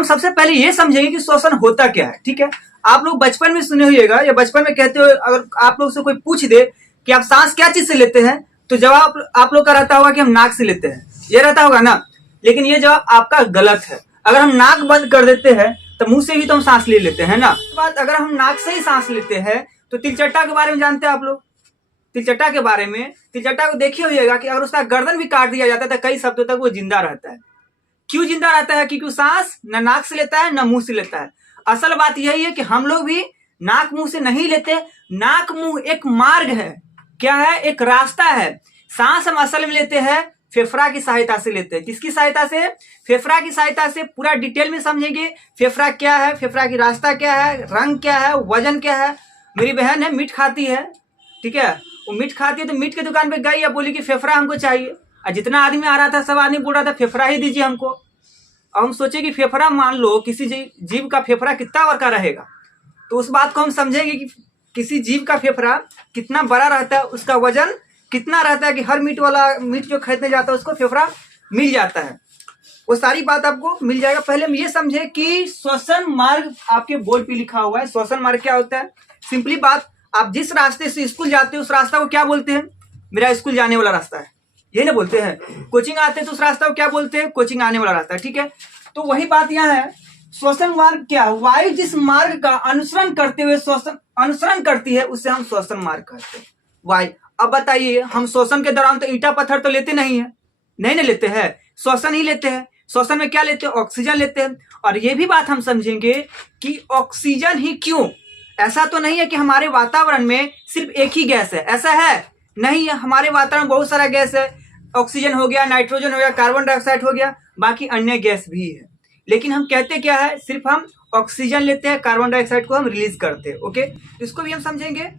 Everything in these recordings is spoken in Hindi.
हम सबसे पहले ये समझेंगे कि श्वसन होता क्या है। ठीक है, आप लोग बचपन में सुने होइएगा या बचपन में कहते हो, अगर आप लोग से कोई पूछ दे कि आप सांस क्या चीज से लेते हैं, तो जवाब आप लोग का रहता होगा कि हम नाक से लेते हैं, ये रहता होगा ना। लेकिन ये जवाब आपका गलत है। अगर हम नाक बंद कर देते हैं तो मुंह से भी तो हम सांस ले लेते हैं ना। बात अगर हम नाक से ही सांस लेते हैं तो तिलचट्टा के बारे में जानते हैं आप लोग? तिलचट्टा के बारे में, तिलचट्टा को देखिए होइएगा कि अगर उसका गर्दन भी काट दिया जाता है तो कई सप्ताह तक वो जिंदा रहता है। क्यों जिंदा रहता है? क्योंकि सांस न नाक से लेता है न मुंह से लेता है। असल बात यही है कि हम लोग भी नाक मुंह से नहीं लेते। नाक मुंह एक मार्ग है, क्या है? एक रास्ता है। सांस हम असल में लेते हैं फेफड़ा की सहायता से लेते हैं। किसकी सहायता से? फेफड़ा की सहायता से। पूरा डिटेल में समझेंगे फेफड़ा क्या है, फेफड़ा की रास्ता क्या है, रंग क्या है, वजन क्या है। मेरी बहन है, मीट खाती है, ठीक है, वो मीट खाती है तो मीट की दुकान पे गई या बोली कि फेफड़ा हमको चाहिए, और जितना आदमी आ रहा था सब आदमी बोल रहा था फेफड़ा ही दीजिए हमको। अब हम सोचे कि फेफड़ा, मान लो किसी जीव का फेफड़ा कितना बड़ा रहेगा, तो उस बात को हम समझेंगे कि किसी जीव का फेफड़ा कितना बड़ा रहता है, उसका वजन कितना रहता है कि हर मीट जो खरीदने जाता है उसको फेफड़ा मिल जाता है। वो सारी बात आपको मिल जाएगा। पहले हम ये समझे कि श्वसन मार्ग आपके बोर्ड पे लिखा हुआ है। श्वसन मार्ग क्या होता है? सिंपली बात, आप जिस रास्ते से स्कूल जाते हैं उस रास्ता को क्या बोलते हैं? मेरा स्कूल जाने वाला रास्ता है, ये ना बोलते हैं। कोचिंग आते हैं तो उस रास्ता को क्या बोलते हैं? कोचिंग आने वाला रास्ता है, ठीक है। तो वही बात यहाँ है। श्वसन मार्ग क्या है? वायु जिस मार्ग का अनुसरण करते हुए श्वसन अनुसरण करती है उसे हम श्वसन मार्ग कहते हैं। वायु, अब बताइए, हम श्वसन के दौरान तो ईटा पत्थर तो लेते नहीं है, नहीं लेते हैं, श्वसन ही लेते हैं। श्वसन में क्या लेते हैं? ऑक्सीजन लेते हैं। और ये भी बात हम समझेंगे कि ऑक्सीजन ही क्यों? ऐसा तो नहीं है कि हमारे वातावरण में सिर्फ एक ही गैस है, ऐसा है नहीं है। हमारे वातावरण में बहुत सारा गैस है। ऑक्सीजन हो गया, नाइट्रोजन हो गया, कार्बन डाइऑक्साइड हो गया, बाकी अन्य गैस भी है। लेकिन हम कहते क्या है? सिर्फ हम ऑक्सीजन लेते हैं, कार्बन डाइऑक्साइड को हम रिलीज करते हैं। ओके, इसको भी हम समझेंगे।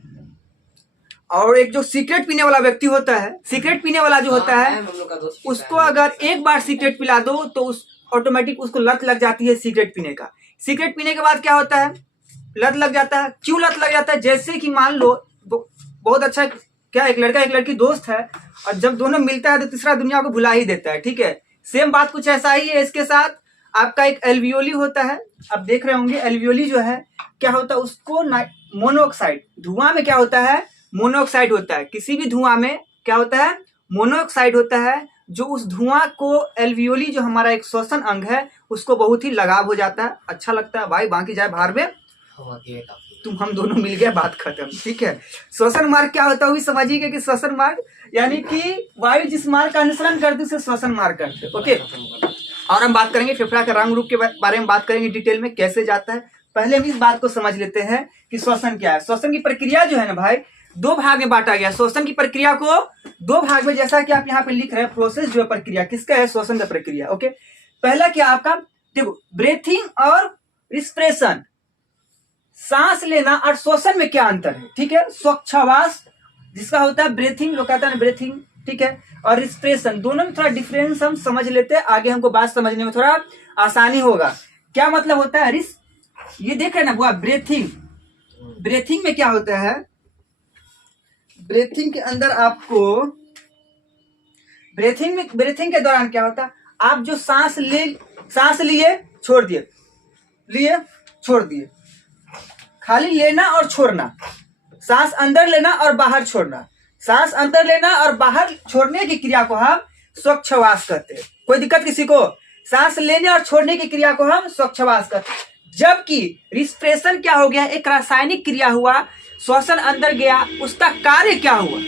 और एक जो सिगरेट पीने वाला व्यक्ति होता है, सिगरेट पीने वाला जो होता है, उसको अगर एक बार सिगरेट पिला दो तो उस ऑटोमेटिक उसको लत लग जाती है सिगरेट पीने का। सिगरेट पीने के बाद क्या होता है? लत लग जाता है। क्यों लत लग जाता है? जैसे कि मान लो बहुत अच्छा, क्या एक लड़का एक लड़की दोस्त है, और जब दोनों मिलता है तो तीसरा दुनिया को भुला ही देता है, ठीक है। सेम बात कुछ ऐसा ही है इसके साथ। आपका एक एल्वियोली होता है, आप देख रहे होंगे एल्वियोली जो है क्या होता है, उसको मोनोऑक्साइड, धुआं में क्या होता है? मोनोऑक्साइड होता है। किसी भी धुआं में क्या होता है? मोनोऑक्साइड होता है। जो उस धुआं को एल्वियोली जो हमारा एक श्वसन अंग है उसको बहुत ही लगाव हो जाता है, अच्छा लगता है, भाई बाकी जाए बाहर में तुम हम दोनों मिल गए, बात खत्म, ठीक है। श्वसन मार्ग क्या होता है वही समझिएगा कि श्वसन मार्ग यानी कि वायु जिस मार्ग का अनुसरण करती है उसे श्वसन मार्ग करते हैं। ओके, और हम बात करेंगे फेफड़ा के रंग रूप के बारे में, बात करेंगे डिटेल में कैसे जाता है। पहले हम इस बात को समझ लेते हैं कि श्वसन क्या है। श्वसन की प्रक्रिया जो है ना भाई, दो भाग में बांटा गया। श्वसन की प्रक्रिया को दो भाग में, जैसा कि आप यहाँ पे लिख रहे हैं, प्रोसेस जो है प्रक्रिया किसका है? श्वसन का प्रक्रिया। ओके, पहला क्या आपका, देखो, ब्रीथिंग और रिस्पिरेशन, सांस लेना और श्वसन में क्या अंतर है, ठीक है। स्वच्छवास जिसका होता है ब्रीथिंग, लोग कहते हैं ब्रीथिंग, ठीक है, और रिस्पिरेशन, दोनों में थोड़ा डिफरेंस हम समझ लेते हैं, आगे हमको बात समझने में थोड़ा आसानी होगा। क्या मतलब होता है? ये देख रहे हैं ना वो ब्रीथिंग, ब्रीथिंग में क्या होता है? ब्रीथिंग के अंदर आपको, ब्रीथिंग के दौरान क्या होता है? आप जो सांस लिए छोड़ दिए, लिए छोड़ दिए, खाली लेना और छोड़ना, सांस अंदर लेना और बाहर छोड़ना, सांस अंदर लेना और बाहर छोड़ने की क्रिया को हम स्वच्छवास कहते हैं। कोई दिक्कत किसी को? सांस लेने और छोड़ने की क्रिया को हम स्वच्छवास कहते हैं। जबकि रिस्पिरेशन क्या हो गया? एक रासायनिक क्रिया हुआ, श्वसन अंदर गया, उसका कार्य क्या हुआ?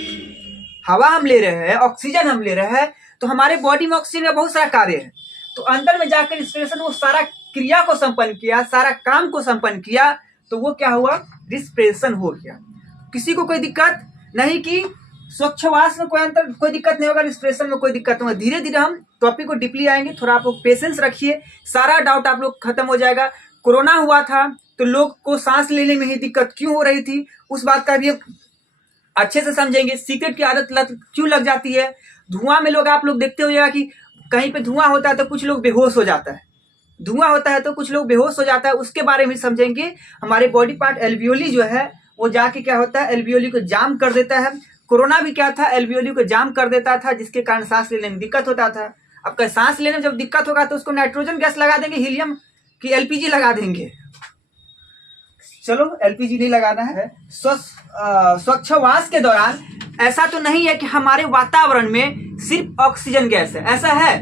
हवा हम ले रहे हैं, ऑक्सीजन हम ले रहे हैं, तो हमारे बॉडी में ऑक्सीजन का बहुत सारा कार्य है, तो अंदर में जाकर रिस्पिरेशन वो सारा क्रिया को संपन्न किया, सारा काम को संपन्न किया, तो वो क्या हुआ? रिस्पिरेशन हो गया। किसी को कोई दिक्कत नहीं कि स्वच्छवास में कोई अंतर, कोई दिक्कत नहीं होगा, रिस्पिरेशन में कोई दिक्कत नहीं होगा। धीरे धीरे हम टॉपिक को डीपली आएंगे, थोड़ा आप लोग पेशेंस रखिए, सारा डाउट आप लोग खत्म हो जाएगा। कोरोना हुआ था तो लोग को सांस लेने में ही दिक्कत क्यों हो रही थी, उस बात का भी अच्छे से समझेंगे। सिगरेट की आदत लत क्यों लग जाती है? धुआं में लोग, आप लोग देखते होइएगा कि कहीं पे धुआं होता है तो कुछ लोग बेहोश हो जाता है, धुआं होता है तो कुछ लोग बेहोश हो जाता है, उसके बारे में समझेंगे। हमारे बॉडी पार्ट एल्वियोली जो है वो जाके क्या होता है? एल्वियोली को जाम कर देता है। कोरोना भी क्या था? एल्वियोली को जाम कर देता था, जिसके कारण सांस लेने में दिक्कत होता था। अब सांस लेने में जब दिक्कत होगा तो उसको नाइट्रोजन गैस लगा देंगे, हीलियम कि एलपीजी लगा देंगे। चलो एलपीजी नहीं लगाना है। स्वच्छवास के दौरान ऐसा तो नहीं है कि हमारे वातावरण में सिर्फ ऑक्सीजन गैस है, ऐसा है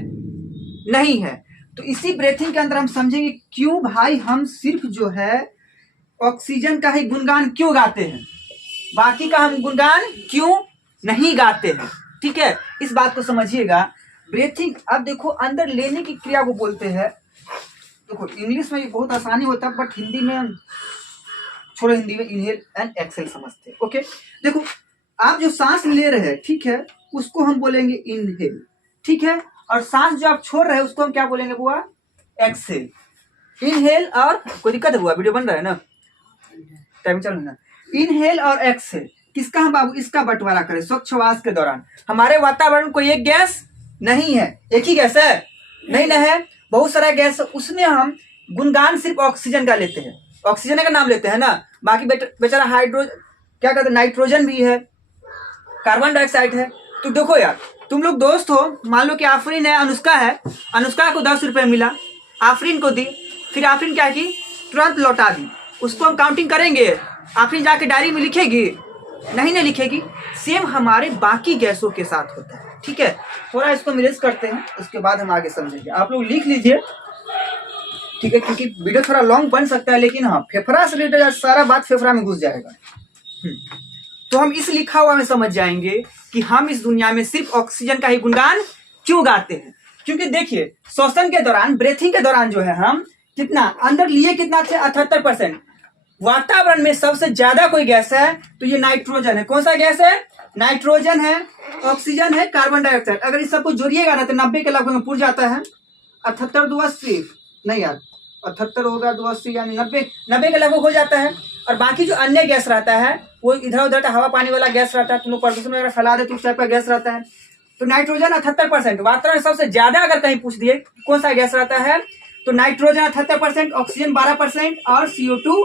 नहीं है। तो इसी ब्रीथिंग के अंदर हम समझेंगे क्यों भाई हम सिर्फ जो है ऑक्सीजन का ही गुणगान क्यों गाते हैं, बाकी का हम गुणगान क्यों नहीं गाते हैं। ठीक है, इस बात को समझिएगा। ब्रीथिंग, अब देखो अंदर लेने की क्रिया को बोलते हैं। देखो इंग्लिश में बहुत आसानी होता है, बट हिंदी में छोड़ो, हिंदी में इनहेल एंड एक्सेल समझते हैं। ओके, देखो आप जो सांस ले रहे हैं, ठीक है, उसको हम बोलेंगे इनहेल, ठीक है, और सांस जो आप छोड़ रहे हैं उसको हम क्या बोलेंगे बुआ, एक्सेल। इनहेल और कोई दिक्कत है बुआ, वीडियो बन रहा है ना, टाइम चल रहा है ना। इनहेल और एक्सेल किसका हम बाबू, इसका बंटवारा करें। स्वच्छवास के दौरान हमारे वातावरण को एक गैस नहीं है, एक ही गैस है नहीं ना है, बहुत सारा गैस, उसमें हम गुणगान सिर्फ ऑक्सीजन का लेते हैं, ऑक्सीजन का नाम लेते हैं ना। बाकी बेचारा हाइड्रोजन क्या कहते हैं, नाइट्रोजन भी है, कार्बन डाइऑक्साइड है। तो देखो यार, तुम लोग दोस्त हो, मान लो कि आफरीन है, अनुष्का है, अनुष्का को 10 रुपये मिला, आफरीन को दी, फिर आफरीन क्या की, तुरंत लौटा दी। उसको हम काउंटिंग करेंगे, आफरीन जाके डायरी में लिखेगी नहीं लिखेगी। सेम हमारे बाकी गैसों के साथ होता है। ठीक है, थोड़ा इसको मिरेज करते हैं, उसके बाद हम आगे समझेंगे। आप लोग लिख लीजिए, ठीक है, क्योंकि वीडियो थोड़ा लॉन्ग बन सकता है, लेकिन हाँ फेफड़ा से रिलेटेड सारा बात फेफड़ा में घुस जाएगा। तो हम इस लिखा हुआ में समझ जाएंगे कि हम इस दुनिया में सिर्फ ऑक्सीजन का ही गुणगान क्यों गाते हैं। क्योंकि देखिए श्वसन के दौरान, ब्रीथिंग के दौरान जो है हम कितना अंदर लिए, कितना थे 78%। वातावरण में सबसे ज्यादा कोई गैस है तो ये नाइट्रोजन है। कौन सा गैस है, नाइट्रोजन है, ऑक्सीजन है, कार्बन डाइऑक्साइड। अगर इस सबको जोड़िएगा ना तो 90 के लगभग में पूर जाता है। 78 2 80 नहीं यार, 78 होगा 2 80 यानी 90 के लगभग हो जाता है। और बाकी जो अन्य गैस रहता है वो इधर उधर हवा पानी वाला गैस रहता है, तुम लोग प्रदूषण वगैरह फैला दे तो उस टाइप का गैस रहता है। तो नाइट्रोजन 78%। वातावरण सबसे ज्यादा अगर कहीं पूछ दिए कौन सा गैस रहता है तो नाइट्रोजन 78%, ऑक्सीजन 12% और CO2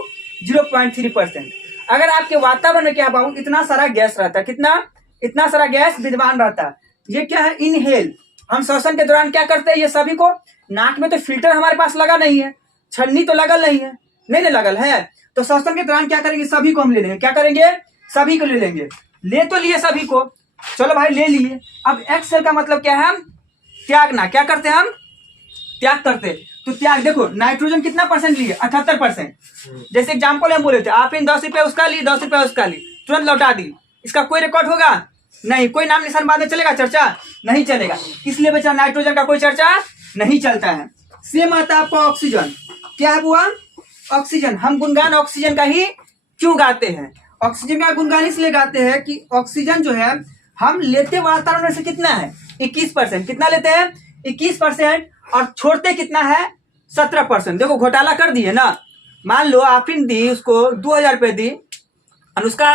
0.3%। अगर आपके वातावरण में क्या बाबू इतना सारा गैस रहता है, कितना, इतना सारा गैस विद्यमान रहता है। ये क्या है, इनहेल। हम श्वसन के दौरान क्या करते हैं, ये सभी को, नाक में तो फिल्टर हमारे पास लगा नहीं है, छन्नी तो लगल नहीं है, नहीं लगल है, तो श्वसन के दौरान क्या करेंगे, सभी को हम ले लेंगे। क्या करेंगे, सभी को ले लेंगे। ले तो लिए सभी को, चलो भाई ले लिए। अब एक्सेल का मतलब क्या है, त्यागना। क्या करते हैं हम, त्याग करते। तो त्याग देखो, नाइट्रोजन कितना परसेंट लिए, 78%। जैसे एग्जाम्पल हम बोले थे, आपने 10 रुपये उसका ली, 10 रुपये उसका ली, तुरंत लौटा दी। इसका कोई रिकॉर्ड होगा नहीं, कोई नाम निशान बाद में चलेगा, चर्चा नहीं चलेगा, इसलिए बेचारा नाइट्रोजन का कोई चर्चा नहीं चलता है। सेम आता है आपको ऑक्सीजन। क्या है बुआ, ऑक्सीजन। हम गुणगान ऑक्सीजन का ही क्यों गाते हैं, ऑक्सीजन का गुणगान इसलिए गाते हैं कि ऑक्सीजन जो है हम लेते वातावरण से कितना है, 21%। कितना लेते हैं, 21%, और छोड़ते कितना है, 17%। देखो घोटाला कर दिए ना। मान लो आफरीन दी, उसको 2000 रुपये दी, अनुष्का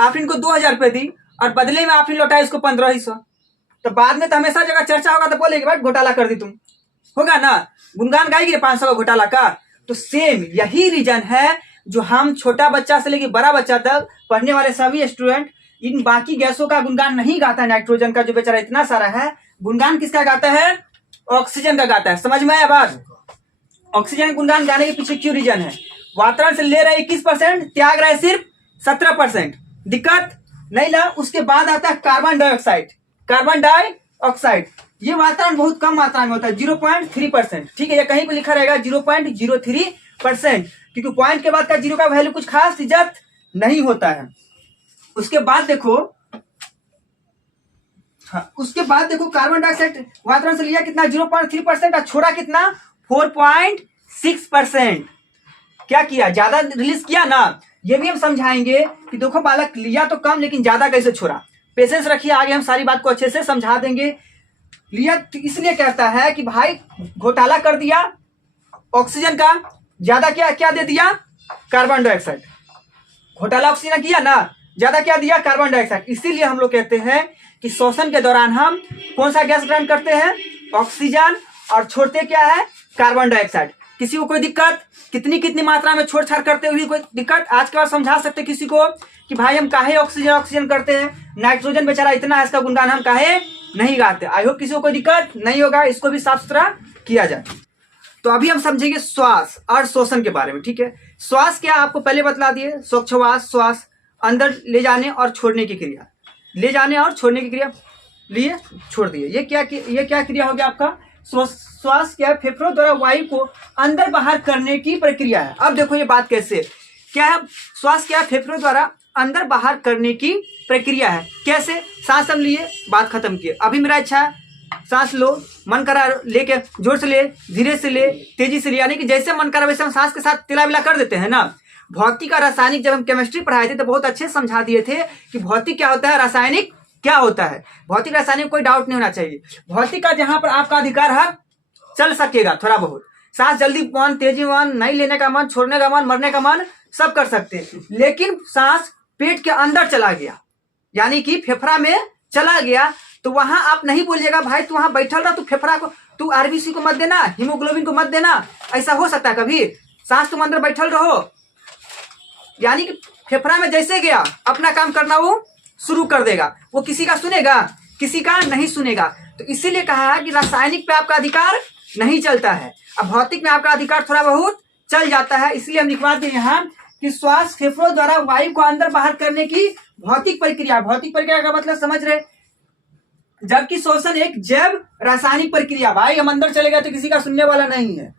आफरीन को 2000 रुपये दी, और बदले में आफरीन लौटाई उसको 1500। तो बाद में तो हमेशा जगह चर्चा होगा तो बोलेगी भाई घोटाला कर दी तुम, होगा ना, गुणगान गाएगी 500 का घोटाला का। तो सेम यही रीजन है जो हम छोटा बच्चा से लेकर बड़ा बच्चा तक पढ़ने वाले सभी स्टूडेंट इन बाकी गैसों का गुणगान नहीं गाता है। नाइट्रोजन का जो बेचारा इतना सारा है, गुणगान किसका गाता है, ऑक्सीजन का गाता है। समझ में आया बात, ऑक्सीजन गुणगान गाने के पीछे क्यों रीजन है। वातावरण से ले रहे 21%, त्याग रहे सिर्फ 17%, दिक्कत नहीं ना। उसके बाद आता है कार्बन डाइऑक्साइड। कार्बन डाइऑक्साइड ये वातावरण बहुत कम मात्रा में होता है, 0.3%। ठीक है, ये कहीं पे लिखा रहेगा 0.03%, क्योंकि पॉइंट के बाद का जीरो का वैल्यू कुछ खास इज्जत नहीं होता है। उसके बाद देखो, हाँ, उसके बाद देखो कार्बन डाइऑक्साइड वातावरण से लिया कितना, 0.3%, और छोड़ा कितना, 4.6%। क्या किया, ज्यादा रिलीज किया ना। ये भी हम समझाएंगे कि देखो बालक लिया तो कम, लेकिन ज्यादा कैसे छोड़ा। पेशेंस रखिए, आगे हम सारी बात को अच्छे से समझा देंगे। लिया तो इसलिए कहता है कि भाई घोटाला कर दिया ऑक्सीजन का, ज्यादा क्या दे दिया, कार्बन डाइऑक्साइड। घोटाला ऑक्सीजन किया ना, ज्यादा क्या दिया, कार्बन डाइऑक्साइड। इसीलिए हम लोग कहते हैं कि श्वसन के दौरान हम कौन सा गैस ग्रहण करते हैं, ऑक्सीजन, और छोड़ते क्या है, कार्बन डाइऑक्साइड। किसी को कोई दिक्कत, कितनी मात्रा में छोड़ छाड़ करते हुए कोई दिक्कत, आज के बाद समझा सकते किसी को कि भाई हम काहे ऑक्सीजन करते हैं, नाइट्रोजन बेचारा इतना है, इसका गुणगान हम काहे नहीं गाते। आई होप किसी को कोई दिक्कत नहीं होगा, इसको भी साफ सुथरा किया जाए। तो अभी हम समझेंगे श्वास और श्वसन के बारे में, ठीक है। श्वास क्या आपको पहले बतला दिए, श्वास श्वास अंदर ले जाने और छोड़ने की क्रिया, ले जाने और छोड़ने की क्रिया, लिए छोड़ दिए। ये क्या क्रिया हो गया आपका श्वास क्या है, फेफड़ों द्वारा वायु को अंदर बाहर करने की प्रक्रिया है। अब देखो ये बात कैसे क्या है, श्वास क्या है, फेफड़ों द्वारा अंदर बाहर करने की प्रक्रिया है। कैसे, सांस हम लिए, बात खत्म किए। अभी मेरा इच्छा है सांस लो, मन करा लेके जोर से ले, धीरे से ले, तेजी से ले, यानी कि जैसे मन करा वैसे हम सांस के साथ तिला बिला कर देते हैं ना। भौतिक और रासायनिक जब हम केमिस्ट्री पढ़ाए थे तो बहुत अच्छे समझा दिए थे कि भौतिक क्या होता है, रासायनिक क्या होता है। भौतिक रासायनिक कोई डाउट नहीं होना चाहिए। भौतिक का जहां पर आपका अधिकार है चल सकेगा थोड़ा बहुत, सांस जल्दी मन, तेजी मन, नहीं लेने का मन, छोड़ने का मन, मरने का मन, सब कर सकते हैं। लेकिन सांस पेट के अंदर चला गया, यानी कि फेफड़ा में चला गया, तो वहां आप नहीं बोलिएगा भाई तू वहां बैठल रहा, तू फेफड़ा को, तू आरबीसी को मत देना, हीमोग्लोबिन को मत देना। ऐसा हो सकता है कभी? सांस तुम अंदर बैठल रहो, यानी कि फेफड़ा में जैसे गया अपना काम करना वो शुरू कर देगा। वो किसी का सुनेगा? किसी का नहीं सुनेगा। तो इसीलिए कहा है कि रासायनिक पे आपका अधिकार नहीं चलता है, अब भौतिक में आपका अधिकार थोड़ा बहुत चल जाता है। इसलिए हम लिखवा दें यहाँ कि श्वास फेफड़ों द्वारा वायु को अंदर बाहर करने की भौतिक प्रक्रिया। भौतिक प्रक्रिया का मतलब समझ रहे, जबकि श्वसन एक जैव रासायनिक प्रक्रिया। भाई हम अंदर चले गए तो किसी का सुनने वाला नहीं है।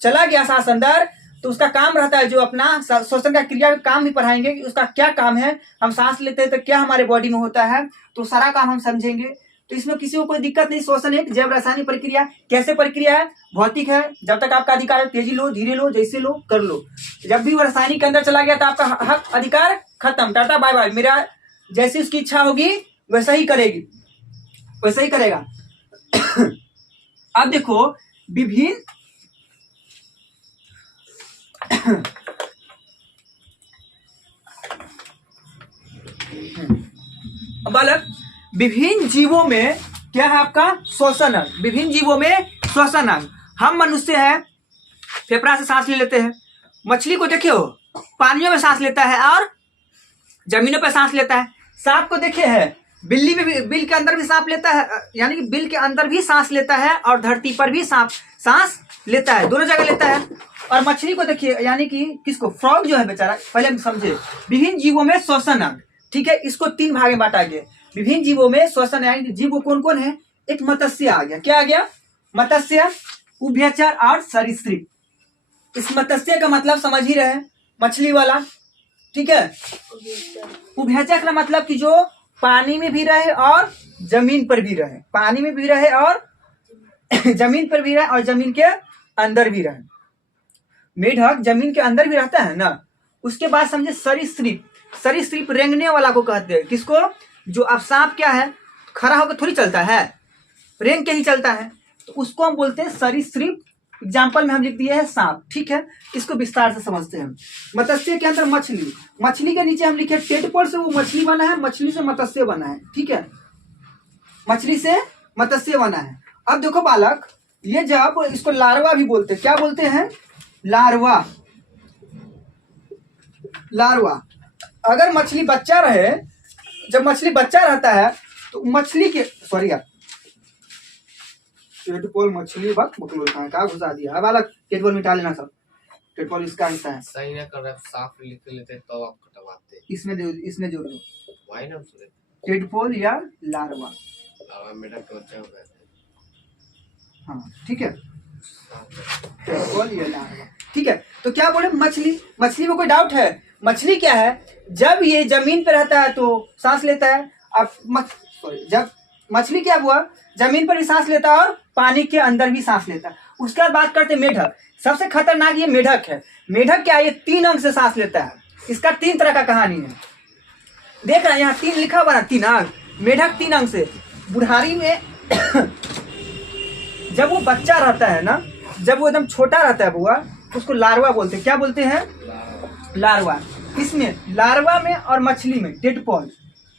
चला गया सांस अंदर तो उसका काम रहता है जो अपना श्वसन का क्रिया काम भी पढ़ाएंगे कि उसका क्या काम है, हम सांस लेते हैं तो क्या हमारे बॉडी में होता है, तो सारा काम हम समझेंगे। तो इसमें किसी को कोई दिक्कत नहीं। श्वसन एक जैव रासायनिक प्रक्रिया। कैसे प्रक्रिया है? भौतिक है, जब तक आपका अधिकार है तेजी लो, धीरे लो, जैसे लो कर लो। जब भी वो रासायनिक के अंदर चला गया तो आपका हक अधिकार खत्म, टाटा बाय बाय। मेरा जैसी उसकी इच्छा होगी वैसा ही करेगी, वैसा ही करेगा। अब देखो विभिन्न बालक, विभिन्न जीवों में क्या है आपका श्वसन अंग। विभिन्न जीवों में श्वसन अंग। हम मनुष्य है फेफड़ा से सांस ले लेते हैं। मछली को देखे हो पानियों में सांस लेता है और जमीनों पर सांस लेता है। सांप को देखे है, बिल्ली में भी, बिल के अंदर भी सांप लेता है, यानी कि बिल के अंदर भी सांस लेता है और धरती पर भी सांप सांस लेता है, दोनों जगह लेता है। और मछली को देखिए, यानी कि किसको, फ्रॉग जो है बेचारा, पहले हम समझे विभिन्न जीवों में श्वसन अंग, ठीक है। इसको 3 भाग में बांटा गया। विभिन्न जीवों में श्वसन अंग जीव कौन कौन है? एक मत्स्य आ गया। क्या आ गया? मत्स्य, उभयचर और सरीसृप। इस मत्स्य का मतलब समझ ही रहे, मछली वाला, ठीक है। उभयचर का मतलब कि जो पानी में भी रहे और जमीन पर भी रहे, पानी में भी रहे और जमीन पर भी रहे और जमीन के अंदर भी रहे। मेढक जमीन के अंदर भी रहता है ना। उसके बाद समझे सरीसृप। सरीसृप रेंगने वाला को कहते हैं। किसको? जो अब सांप क्या है, खड़ा होकर थोड़ी चलता है, रेंग के ही चलता है, तो उसको हम बोलते हैं सरीसृप। एग्जाम्पल में हम लिख दिए है सांप, ठीक है। इसको विस्तार से समझते हैं। मत्स्य के अंदर मछली, मछली के नीचे हम लिखे टेडपोल से वो मछली बना है, मछली से मत्स्य बना है, ठीक है। मछली से मत्स्य बना है। अब देखो बालक, ये जब इसको लार्वा भी बोलते हैं, क्या बोलते हैं? लार्वा। लार्वा। अगर मछली बच्चा रहे, जब मछली बच्चा रहता है तो मछली के टेडपोल मछली बकलोल कहा घुसा दिया। बालक टेडपोल मिटा लेना सब, टेडपोल इसका हिस्सा है। सही ना कर रहे, साफ लिख लेते तो आप कटवाते। इसमें जोड़ लो भाई ना उसने टेडपोल या लार्वा। मेरा बच्चा हो गया। हाँ ठीक है, टेडपोल या लार्वा, ठीक है। तो क्या बोले, मछली। मछली में कोई डाउट है? मछली क्या है, जब ये जमीन पे रहता है तो सांस लेता है। अब जब मछली क्या हुआ, जमीन पर भी सांस लेता है और पानी के अंदर भी सांस लेता है। उसके बाद बात करते हैं मेढक। सबसे खतरनाक ये मेढक है। मेढक क्या है, ये 3 अंग से सांस लेता है। इसका 3 तरह का कहानी है। देख रहे हैं यहाँ 3 लिखा हुआ ना, 3 अंग। मेढक 3 अंग से। बुढ़ारी में जब वो बच्चा रहता है ना, जब वो एकदम छोटा रहता है बुआ, उसको लार्वा बोलते हैं। क्या बोलते हैं? लार्वा। इसमें लार्वा में और मछली में टेडपोल,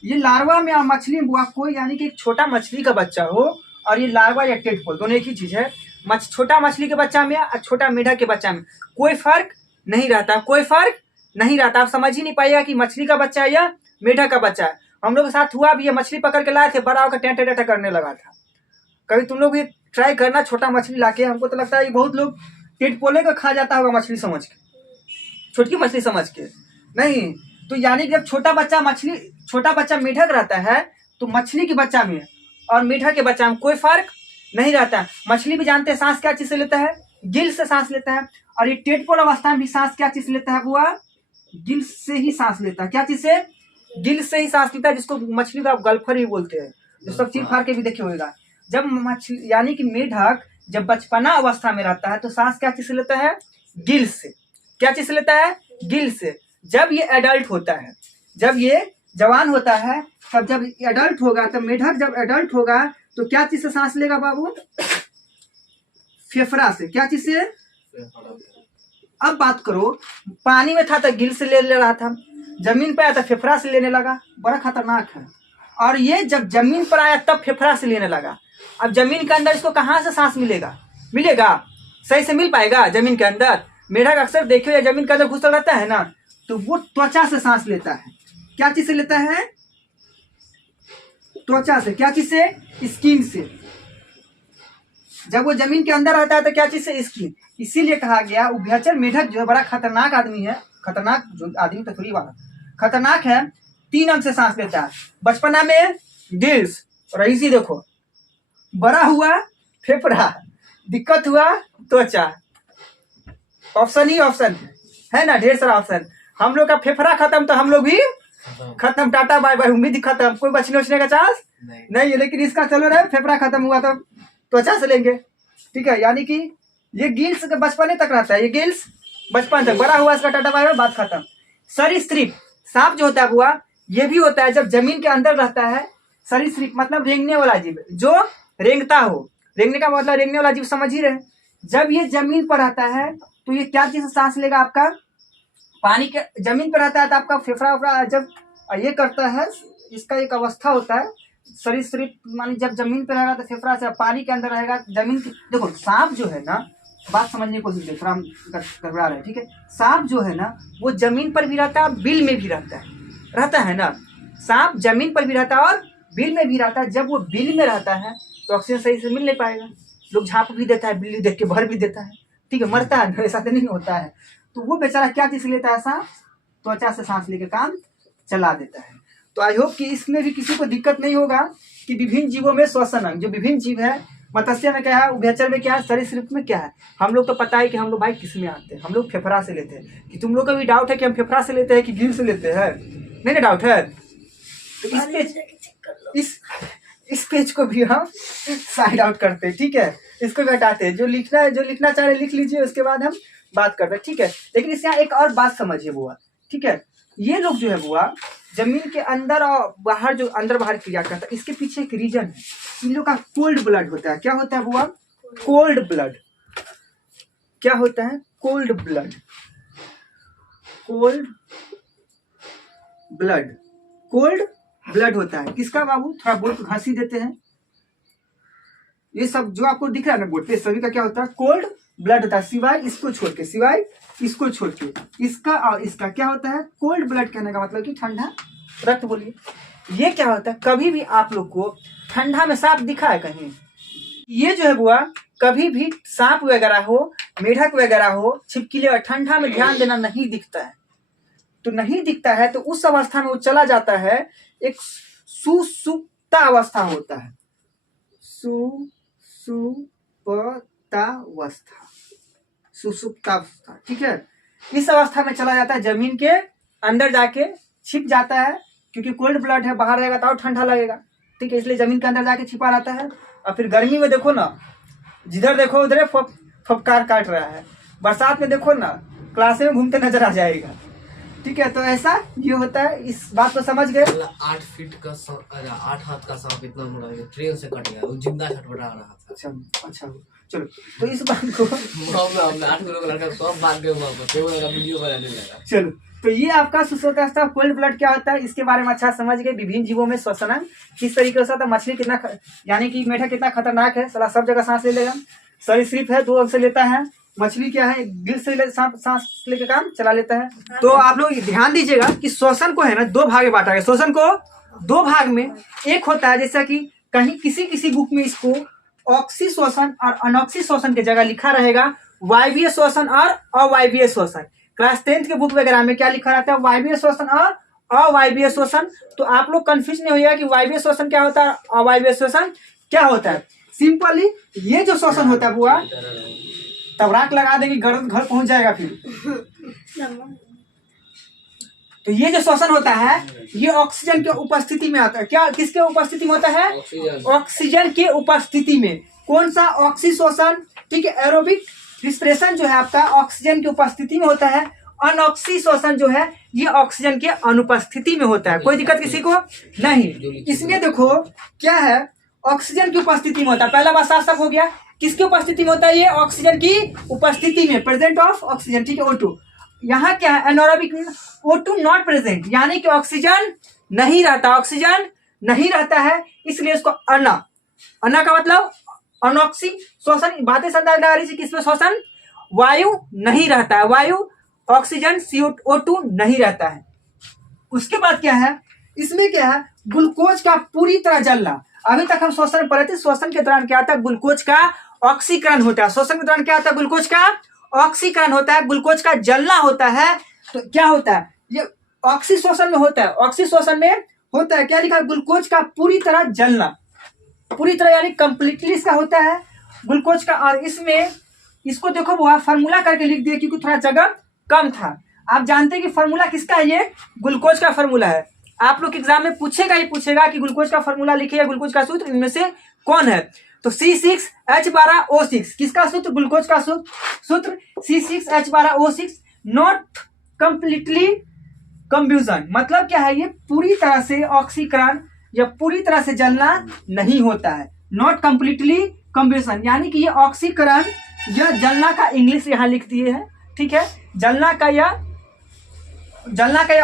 ये लार्वा में और मछली में बुआ कोई, यानी कि एक छोटा मछली का बच्चा हो और ये लार्वा या टेडपोल दोनों एक ही चीज है। छोटा मछली के बच्चा में और छोटा मेढक के बच्चा में कोई फर्क नहीं रहता, कोई फर्क नहीं रहता। आप समझ ही नहीं पाइएगा कि मछली का बच्चा है या मेढक का बच्चा है। हम लोग के साथ हुआ भी, ये मछली पकड़ के लाए थे, बड़ा होकर टेंटा करने लगा था। कभी तुम लोग भी ट्राई करना छोटा मछली लाके। हमको तो लगता है ये बहुत लोग पेट पोले का खा जाता होगा मछली समझ के, छोटी मछली समझ के। नहीं तो यानी कि जब छोटा बच्चा मेढक रहता है तो मछली के बच्चा में और मेढक के बच्चा में कोई फर्क नहीं रहता है। मछली भी जानते हैं सांस क्या चीज से लेता है, गिल से सांस लेता है। और ये टेटपोल अवस्था में भी सांस क्या चीज से लेता है बुआ, गिल से ही सांस लेता है। क्या चीज से, गिल से ही सांस लेता है, जिसको मछली का आप गल्फर ही बोलते हैं। जो सब चीज फाड़ के भी देखे होगा। जब मछली यानी कि मेढक जब बचपना अवस्था में रहता है तो सांस क्या चीज से लेता है, गिल से। क्या चीज से लेता है, गिल से। जब ये एडल्ट होता है, जब ये जवान होता है, तब जब एडल्ट होगा, तब मेढक जब एडल्ट होगा तो क्या चीज से सांस लेगा बाबू, फेफड़ा से। क्या चीज से, अब बात करो, पानी में था तो गिल से ले रहा था, जमीन पर आया तो फेफड़ा से लेने लगा। बड़ा खतरनाक है। और ये जब जमीन पर आया तब फेफड़ा से लेने लगा। अब जमीन के अंदर इसको कहाँ से सांस मिलेगा, सही से मिल पाएगा जमीन के अंदर। मेढक अक्सर देखे हुए जमीन के अंदर घुसल रहता है ना, तो वो त्वचा से सांस लेता है। क्या चीज से लेता है, त्वचा से। क्या चीज से, स्किन से। जब वो जमीन के अंदर रहता है तो क्या चीज से, स्किन। इसीलिए कहा गया उभयचर मेढक जो है बड़ा खतरनाक आदमी है। खतरनाक जो आदमी तो थोड़ी वाला खतरनाक है, 3 अंग से सांस लेता है। बचपना में गिल्स, और इसी देखो बड़ा हुआ फेफड़ा, दिक्कत हुआ त्वचा। ऑप्शन ही ऑप्शन है ना, ढेर सारा ऑप्शन। हम लोग का फेफड़ा खत्म तो हम लोग भी खत्म, टाटा बाय बाय, उम्मीद खत्म, कोई बचने उछने का चांस नहीं है। लेकिन इसका चलो रहे, फेफड़ा खत्म हुआ तो त्वचा से लेंगे, ठीक है। यानी कि ये गिल्स बचपने तक रहता है, ये गिल्स बचपन तक, बड़ा हुआ इसका टाटा बाय बाय, बात खत्म। सरीसृप, सांप जो होता है बुआ, ये भी होता है जब जमीन के अंदर रहता है। सरीसृप मतलब रेंगने वाला जीव, जो रेंगता हो। रेंगने का मतलब रेंगने वाला जीव समझ ही रहे। जब ये जमीन पर रहता है तो ये क्या चीज से सांस लेगा, आपका पानी के, जमीन पर रहता है तो आपका फेफड़ा वेफड़ा जब ये करता है, इसका एक अवस्था होता है सरीसृप, मानी जब जमीन पर रहेगा तो फेफड़ा से, पानी के अंदर रहेगा जमीन की। देखो सांप जो है ना, बात समझने की कोशिश करिए, हम गड़बड़ा रहे, ठीक है। सांप जो है ना वो जमीन पर भी रहता है, बिल में भी रहता है ना। सांप जमीन पर भी रहता है और बिल में भी रहता है। जब वो बिल में रहता है तो ऑक्सीजन सही से मिल नहीं पाएगा, लोग झाँप भी देता है, बिल्ली देख के भर भी देता है, ठीक है, मरता है, ऐसा तो नहीं होता है। तो वो बेचारा क्या चीज लेता है, सांप त्वचा से सांस लेके काम चला देता है। तो आई होप कि इसमें भी किसी को दिक्कत नहीं होगा कि विभिन्न जीवों में श्वसन अंग, जो विभिन्न जीव है, मत्स्य में क्या है, उभयचर में क्या है, सरीसृप में क्या है। हम लोग तो पता है कि हम लोग भाई किस में आते हैं, हम लोग फेफड़ा से लेते हैं। कि तुम लोग का भी डाउट है कि हम फेफड़ा से लेते हैं कि गिल से लेते हैं, नहीं ना डाउट है। तो इस पेज को भी हम साइड आउट करते हैं, ठीक है, इसको भी हटाते हैं। जो लिखना चाह रहे लिख लीजिए, उसके बाद हम बात करते हैं, ठीक है। लेकिन इस यहाँ एक और बात समझिए बुआ, ठीक है। ये लोग जो है बुआ जमीन के अंदर और बाहर, जो अंदर बाहर क्रिया करता है, इसके पीछे एक रीजन है। इन लोग का कोल्ड ब्लड होता है। क्या होता है बुआ, कोल्ड ब्लड। क्या होता है, कोल्ड ब्लड। कोल्ड ब्लड होता है किसका बाबू, थोड़ा बोर्ड को घासी देते हैं। ये सब जो आपको दिख रहा है ना बोर्ड पे, सभी का क्या होता है, कोल्ड ब्लड होता है, सिवाय इसको छोड़ के, इसका और इसका क्या होता है, कोल्ड ब्लड। कहने का मतलब कि ठंडा रक्त। बोलिए ये क्या होता है। कभी भी आप लोग को ठंडा में सांप दिखा है कहीं, ये जो है बुआ, कभी भी सांप वगैरह हो, मेढक वगैरह हो, छिपकली और ठंडा में ध्यान देना नहीं दिखता है। तो नहीं दिखता है तो उस अवस्था में वो चला जाता है, एक सुसुप्ता अवस्था होता है, सुसुप्तावस्था, ठीक है। इस अवस्था में चला जाता है, जमीन के अंदर जाके छिप जाता है, क्योंकि कोल्ड ब्लड है, बाहर रहेगा तो और ठंडा लगेगा, ठीक है, इसलिए जमीन के अंदर जाके छिपा रहता है। और फिर गर्मी में देखो ना, जिधर देखो उधर फफकार काट रहा है। बरसात में देखो ना, क्लास में घूमते नजर आ जाएगा, ठीक है। तो ऐसा ये होता है, इस बात को समझ गए। 8 फीट का 8 हाथ का सांप इतना बड़ा है, ट्रेन से कट गया, वो जिंदा छटपटा रहा था। अच्छा चलो, तो इस बात को 8 किलो का लड़का सब भाग गया वहां पर, वो लगा वीडियो बनाने लगा। चलो, तो ये आपका सुसुप्तावस्था, कोल्ड ब्लड क्या होता है, इसके बारे में अच्छा समझ गए। विभिन्न जीवों में श्वसन अंग किस तरीके से होता है। मछली कितना यानी कि मेढक कितना खतरनाक है, साला सब जगह सांस ले लेगा। सरीसृप है, 2 अंग से लेता है। मछली क्या है, गिल से सांस लेके काम चला लेता है। तो आप लोग ध्यान दीजिएगा कि श्वसन को है ना 2 भाग में बांटा गया। श्वसन को 2 भाग में, एक होता है जैसा कि कहीं किसी बुक में इसको ऑक्सी श्वसन और अनॉक्सी श्वसन की जगह लिखा रहेगा वायवीय श्वसन और अवायवीय श्वसन। क्लास 10th के बुक वगैरह में क्या लिखा रहता है, वायवीय श्वसन और अवायवीय श्वसन। तो आप लोग कंफ्यूज नहीं होइएगा कि वायवीय श्वसन क्या होता है, अवायवीय श्वसन क्या होता है। सिंपली ये जो श्वसन होता है बुआ, तब राख लगा देंगे, घर पहुंच जाएगा फिर। तो ये जो श्वसन होता है ये ऑक्सीजन के उपस्थिति में आता है। क्या किसके उपस्थिति में होता है, ऑक्सीजन के उपस्थिति में। कौन सा, ऑक्सी श्वसन, ठीक है। एरोबिक रिस्पिरेशन जो है आपका ऑक्सीजन की उपस्थिति में होता है। अनऑक्सी श्वसन जो है ये ऑक्सीजन के अनुपस्थिति में होता है। कोई दिक्कत किसी को नहीं। इसमें देखो क्या है, ऑक्सीजन की उपस्थिति में होता है। पहला बात साफ साफ हो गया। किसकी उपस्थिति में होता है ये, ऑक्सीजन की उपस्थिति में, प्रेजेंट ऑफ ऑक्सीजन, ठीक है। O2 यहाँ क्या है, एनारोबिक O2 नॉट प्रेजेंट, यानी कि ऑक्सीजन नहीं रहता, ऑक्सीजन नहीं रहता है, इसलिए इसको अना का मतलब अनॉक्सी श्वसन। बातें समझ आ रही है, किसमें श्वसन, वायु नहीं रहता है, वायु ऑक्सीजन CO2 नहीं रहता है। उसके बाद क्या है, इसमें क्या है, ग्लूकोज का पूरी तरह जलना। अभी तक हम श्वसन पढ़े थे, श्वसन के दौरान क्या होता है, ग्लूकोज का ऑक्सीकरण होता है। श्वसन के दौरान क्या होता है, ग्लूकोज का ऑक्सीकरण होता है, ग्लूकोज का जलना होता है। तो क्या होता है, ये ऑक्सी श्वसन में होता है। ऑक्सी श्वसन में होता है क्या लिखा है, ग्लूकोज का पूरी तरह जलना, पूरी तरह यानी कंप्लीटली इसका होता है ग्लूकोज का। और इसमें इसको देखो वो फार्मूला करके लिख दिया क्योंकि थोड़ा जगह कम था। आप जानते हैं कि फार्मूला किसका है, ये ग्लूकोज का फार्मूला है। आप लोग एग्जाम में पूछेगा ही पूछेगा कि ग्लूकोज का फार्मूला लिखिए, ग्लूकोज का सूत्र इनमें से कौन है। तो C6H12O6 किसका सूत्र, ग्लूकोज का सूत्र C6H12O6 नॉट कंप्लीटली कंब्यूजन। मतलब क्या है, ये पूरी तरह से ऑक्सीकरण या पूरी तरह से जलना नहीं होता है। नॉट कंप्लीटली कंब्यूजन यानी कि ये ऑक्सीकरण या जलना का इंग्लिश यहाँ लिख दिए है, ठीक है। जलना का या